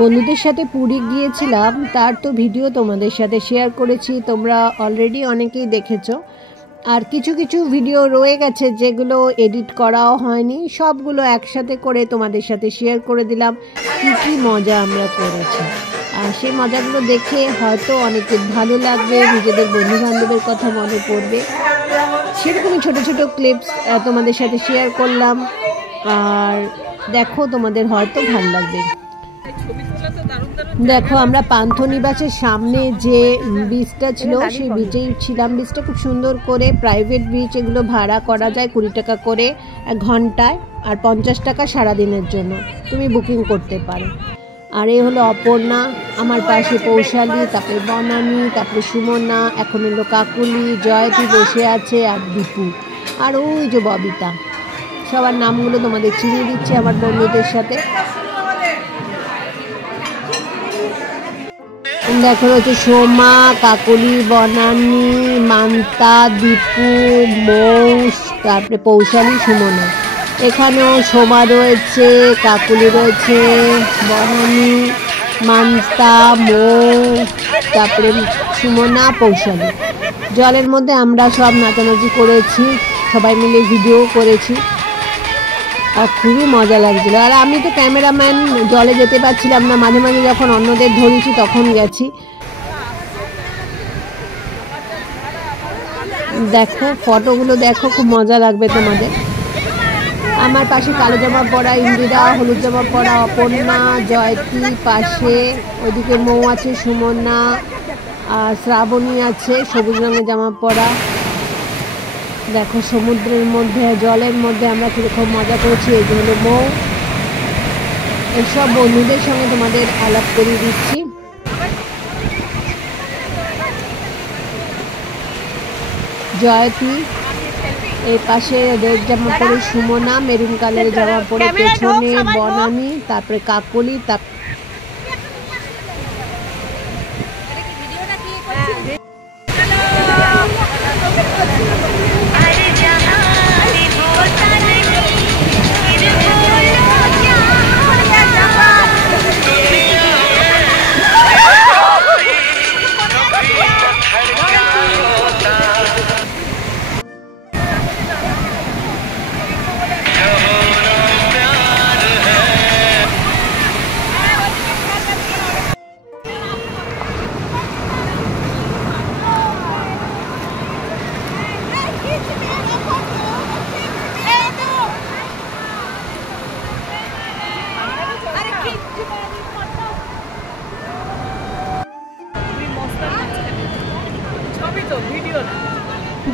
বন্ধুদের সাথে পুরী গিয়েছিলাম, তার তো ভিডিও তোমাদের সাথে শেয়ার করেছি, তোমরা অলরেডি অনেকেই দেখেছো। আর কিছু কিছু ভিডিও রয়ে গেছে যেগুলো এডিট করাও হয়নি, সবগুলো একসাথে করে তোমাদের সাথে শেয়ার করে দিলাম কী কী মজা আমরা করেছি। আর সেই মজাগুলো দেখে হয়তো অনেকের ভালো লাগবে, নিজেদের বন্ধুবান্ধবের কথা মনে পড়বে, সেরকমই ছোট ছোট ক্লিপস তোমাদের সাথে শেয়ার করলাম। আর দেখো, তোমাদের হয়তো ভালো লাগবে। দেখো, আমরা পান্থনিবাসের সামনে যে বিচটা ছিল সেই বিচেই ছিলাম। বিচটা খুব সুন্দর করে, প্রাইভেট বিচ, এগুলো ভাড়া করা যায় 20 টাকা করে ঘন্টায়, আর 50 টাকা সারাদিনের জন্য তুমি বুকিং করতে পারো। আর এই হলো অপর্ণা, আমার পাশে পৌশালী, তারপরে বনানী, তারপরে সুমনা, এখন হলো কাকুলি, জয়তী বসে আছে, আর দীপু, আর ওই যে ববিতা। সবার নামগুলো তোমাদের চিনিয়ে দিচ্ছি আমার বন্ধুদের সাথে। দেখো হচ্ছে সোমা, কাকুলি, বনানী, মান্তা, দীপু, মৌস, তারপরে পৌশালী, সুমনা। এখানেও সোমা রয়েছে, কাকুলি রয়েছে, বনানী, মান্তা, মৌ, তারপরে সুমনা, পৌশালী। জলের মধ্যে আমরা সব নাচানাচি করেছি, সবাই মিলে ভিডিও করেছি, আর খুবই মজা লাগছিল। আর আমি তো ক্যামেরাম্যান, জলে যেতে পারছিলাম না, মাঝে মাঝে যখন অন্যদের ধরেছি তখন গেছি। দেখো ফটোগুলো দেখো, খুব মজা লাগবে তোমাদের। আমার পাশে কালো জামা পরা ইন্দিরা, হলুদ জামা পরা অপর্ণা, জয়তী পাশে, ওইদিকে মৌ আছে, সুমনা, আর শ্রাবণী আছে সবুজ রঙের জামা পরা। দেখো সমুদ্রের মধ্যে, জলের মধ্যে আমরা কীরকম মজা করেছি। এই হলো মৌ। এইসব বন্ধুদের সঙ্গে তোমাদের আলাপ করিয়ে দিচ্ছি। জয়তী এই পাশে রেড জামা পরে, সুমনা মেরুন কালারের জামা পরে, পেছনে বনানী, তারপরে কাকলি,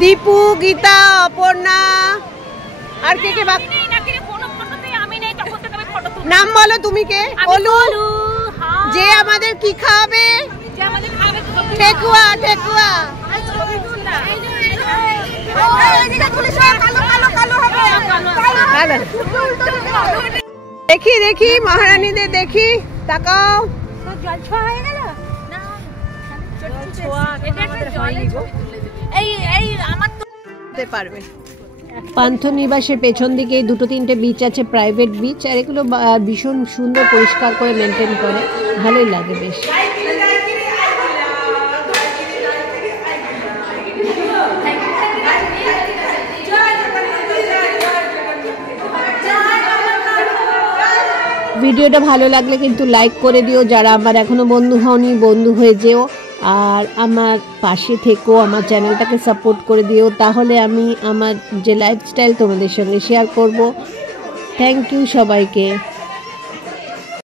দীপু, গীতা, অপর্ণা, আর কে কে বাকি? নাম বলো, তুমি কে? বলো। যে আমাদের কি খাবে? ঠেকুয়া। ঠেকুয়া। দেখি দেখি মহারানীদের দেখি, তাকাও। পান্থনিবাসের পেছন দিকে 2-3টে বিচ আছে, প্রাইভেট বিচ, আর এগুলো ভীষণ সুন্দর পরিষ্কার করে মেনটেন করে, ভালোই লাগে বেশ। ভিডিওটা ভালো লাগলে কিন্তু লাইক করে দিও, যারা আমার এখনো বন্ধু হওনি বন্ধু হয়ে যেও, আর আমার পাশে থেকো, আমার চ্যানেলটাকে সাপোর্ট করে দিও, তাহলে আমি আমার যে লাইফস্টাইল তোমাদের সঙ্গে শেয়ার করব। থ্যাংক ইউ সবাইকে।